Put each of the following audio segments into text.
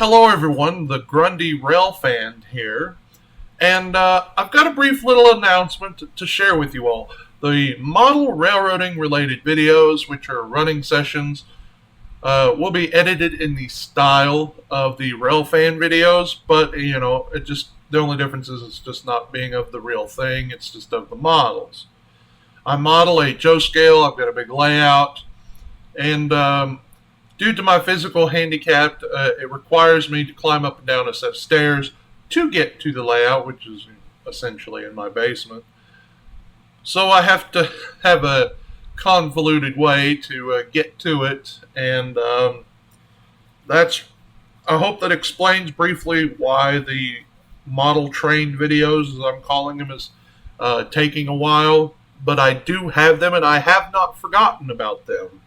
Hello everyone, the Grundy Railfan here, and I've got a brief little announcement to share with you all. The model railroading related videos, which are running sessions, will be edited in the style of the Railfan videos, but the only difference is it's just not being of the real thing, it's just of the models. I model a Joe scale, I've got a big layout, and due to my physical handicap, it requires me to climb up and down a set of stairs to get to the layout, which is essentially in my basement. So I have to have a convoluted way to get to it, and I hope that explains briefly why the model train videos, as I'm calling them, is taking a while. But I do have them, and I have not forgotten about them.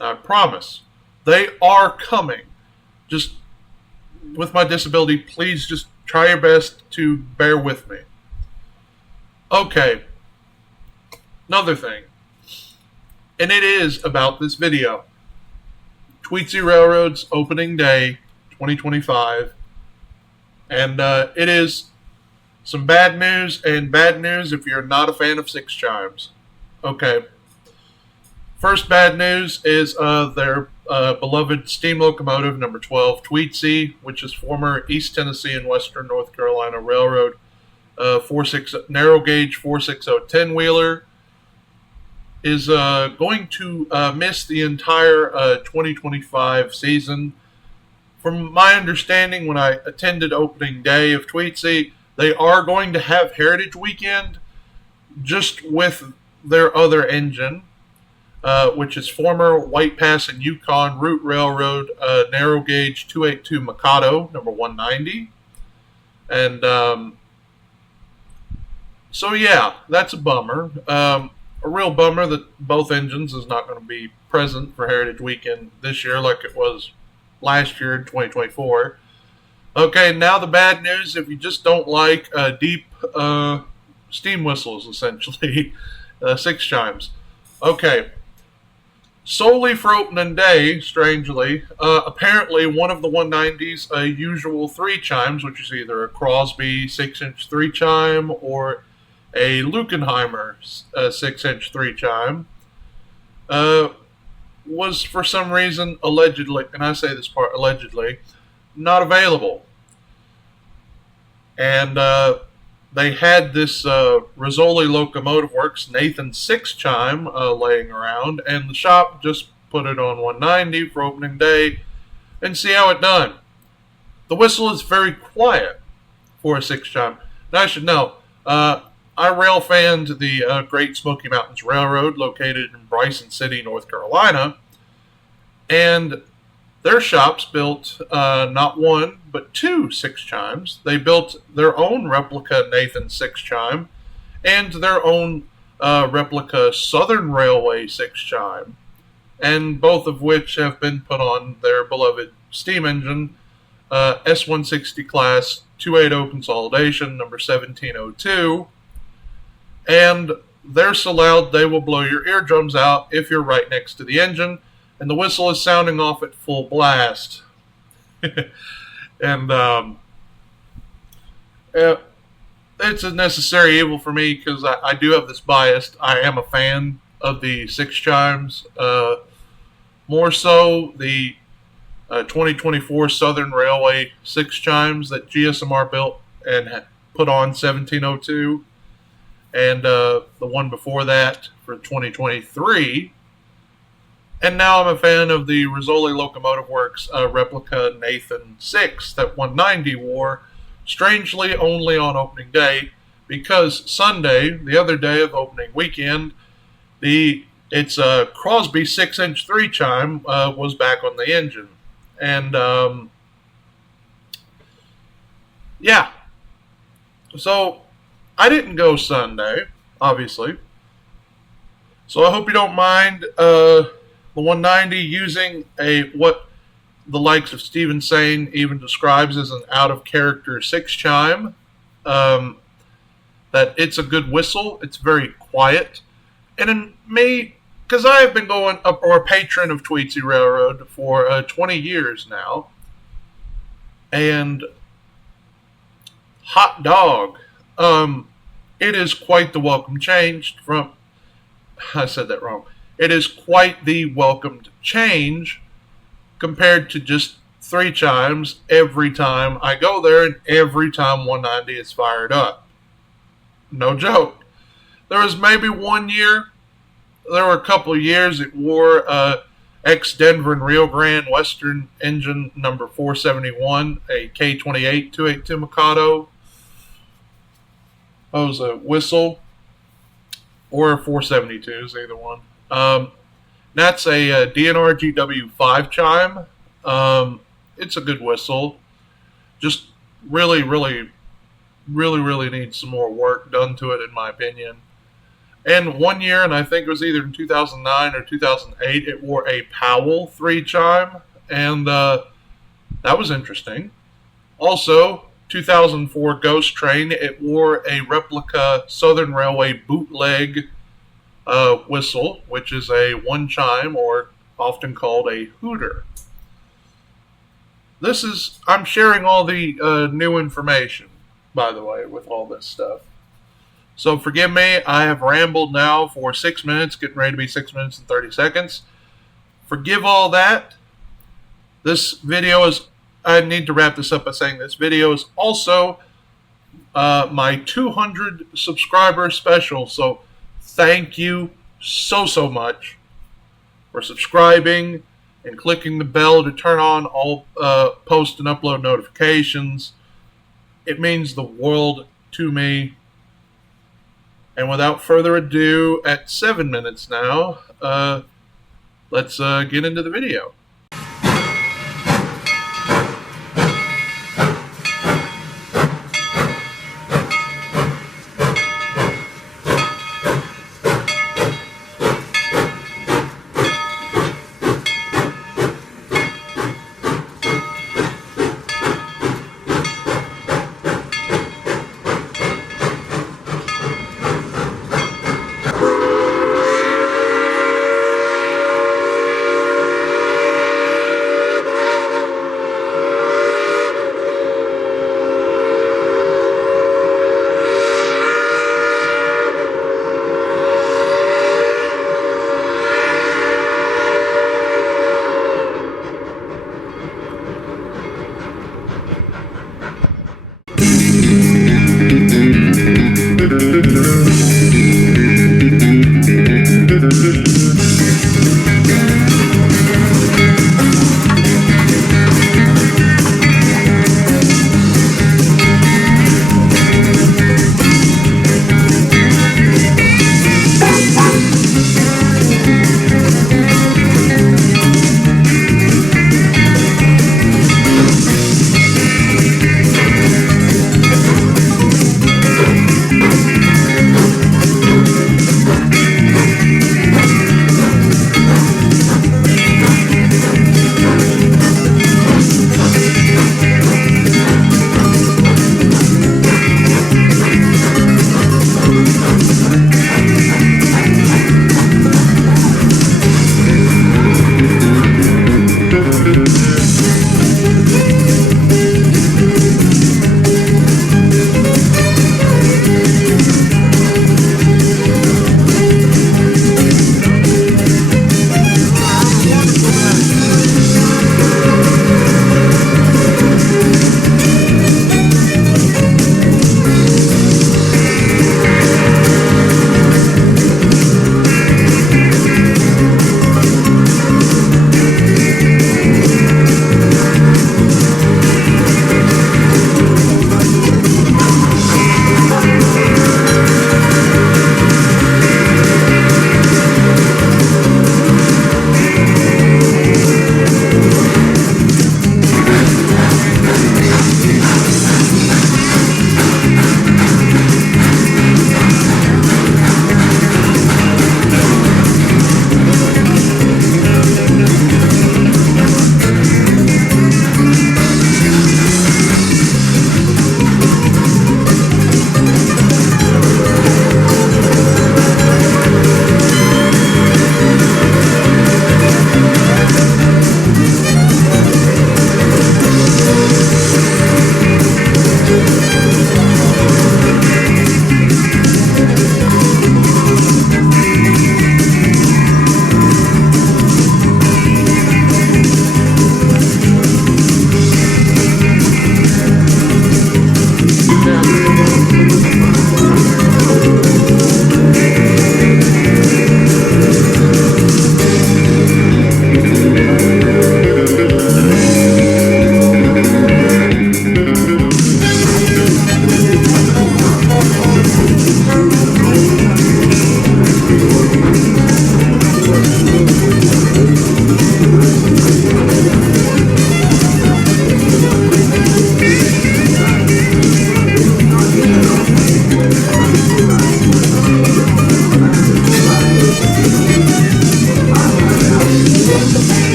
I promise. They are coming. Just with my disability, please just try your best to bear with me. Okay. Another thing. And it is about this video. Tweetsie Railroad's opening day, 2025. And it is some bad news, and bad news if you're not a fan of six chimes. Okay. First bad news is their beloved steam locomotive number 12 Tweetsie, which is former East Tennessee and Western North Carolina Railroad narrow gauge 460 10-wheeler, is going to miss the entire 2025 season. From my understanding, when I attended opening day of Tweetsie, they are going to have Heritage Weekend just with their other engine, which is former White Pass and Yukon Route Railroad narrow gauge 282 Mikado, number 190. And so, yeah, that's a bummer. A real bummer that both engines is not going to be present for Heritage Weekend this year like it was last year in 2024. Okay, now the bad news, if you just don't like deep steam whistles, essentially, six chimes. Okay. Solely for opening day, strangely, apparently one of the 190's usual three chimes, which is either a Crosby 6-inch three chime or a Lukenheimer 6-inch three chime, was for some reason allegedly, and I say this part allegedly, not available. And they had this Rizzoli Locomotive Works Nathan 6 chime laying around, and the shop just put it on 190 for opening day and see how it done. The whistle is very quiet for a 6 chime. Now I should know, I railfanned the Great Smoky Mountains Railroad located in Bryson City, North Carolina, and their shops built not one, but two 6 chimes. They built their own replica Nathan 6 chime and their own replica Southern Railway 6 chime, and both of which have been put on their beloved steam engine, S160 class 280 consolidation number 1702. And they're so loud they will blow your eardrums out if you're right next to the engine, and the whistle is sounding off at full blast. And it's a necessary evil for me because I do have this bias. I am a fan of the 6 chimes. More so the 2024 Southern Railway 6 chimes that GSMR built and put on 1702. And the one before that for 2023. And now I'm a fan of the Rizzoli Locomotive Works replica Nathan 6 that 190 wore, strangely only on opening day, because Sunday, the other day of opening weekend, its Crosby 6-inch 3 chime was back on the engine. And yeah, so I didn't go Sunday, obviously. So I hope you don't mind the 190 using what the likes of Stephen Sane even describes as an out-of-character 6 chime. That it's a good whistle. It's very quiet. And in me, because I have been going up or a patron of Tweetsie Railroad for 20 years now, And hot dog. It is quite the welcome change from. I said that wrong. It is quite the welcomed change compared to just 3 chimes every time I go there and every time 190 is fired up. No joke. There was maybe 1 year, there were a couple of years it wore ex-Denver and Rio Grande Western engine number 471, a K28 282 Mikado. That was a whistle, or a 472s, either one. That's a DNR GW5 chime. It's a good whistle. Just really needs some more work done to it, in my opinion. And 1 year, and I think it was either in 2009 or 2008, it wore a Powell 3 chime, and that was interesting. Also, 2004 Ghost Train, it wore a replica Southern Railway bootleg whistle, which is a 1 chime, or often called a hooter. I'm sharing all the new information, by the way, with all this stuff. So forgive me, I have rambled now for 6 minutes, getting ready to be 6 minutes and 30 seconds. Forgive all that. This video is, I need to wrap this up by saying this video is also my 200 subscriber special. So thank you so much for subscribing and clicking the bell to turn on all post and upload notifications. It means the world to me. And without further ado, at 7 minutes now, let's get into the video.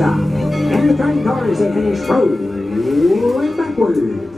stop. And the train cars have finished rolling backwards.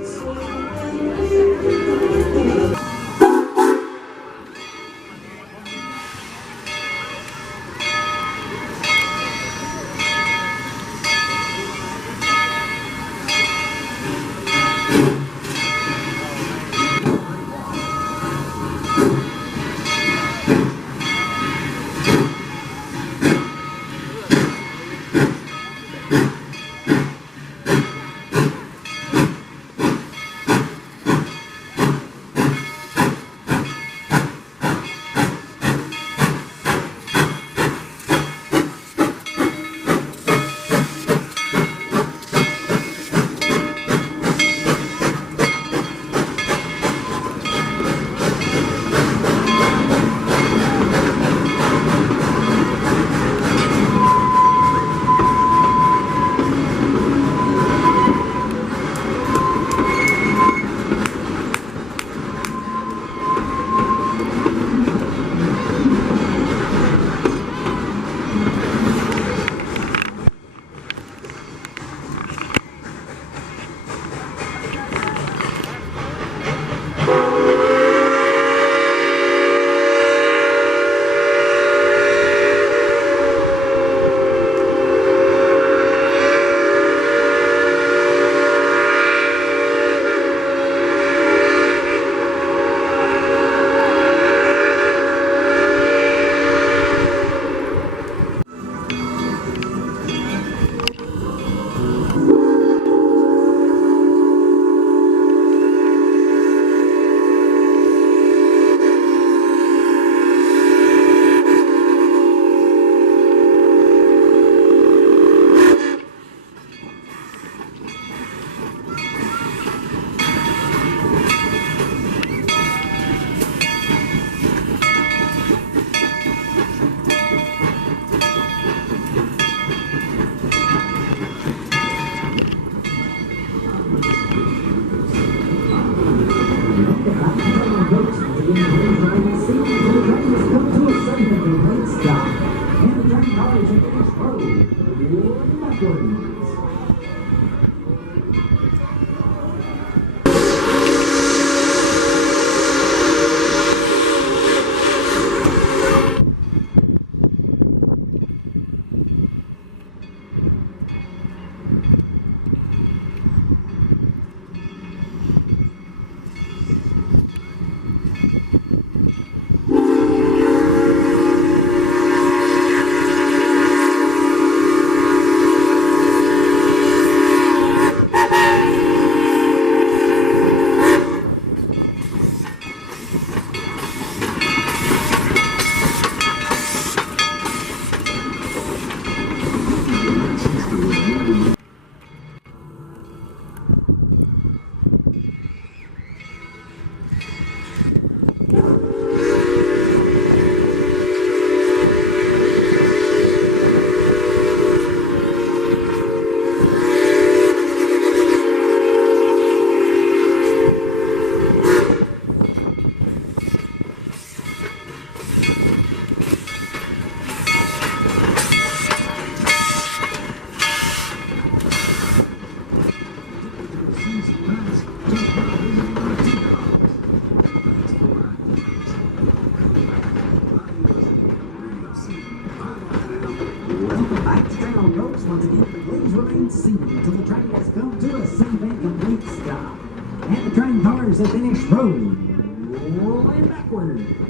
once again, please remain seated until the train has come to a safe and complete stop. And the train cars have finished rolling backwards.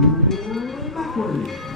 rolling backwards.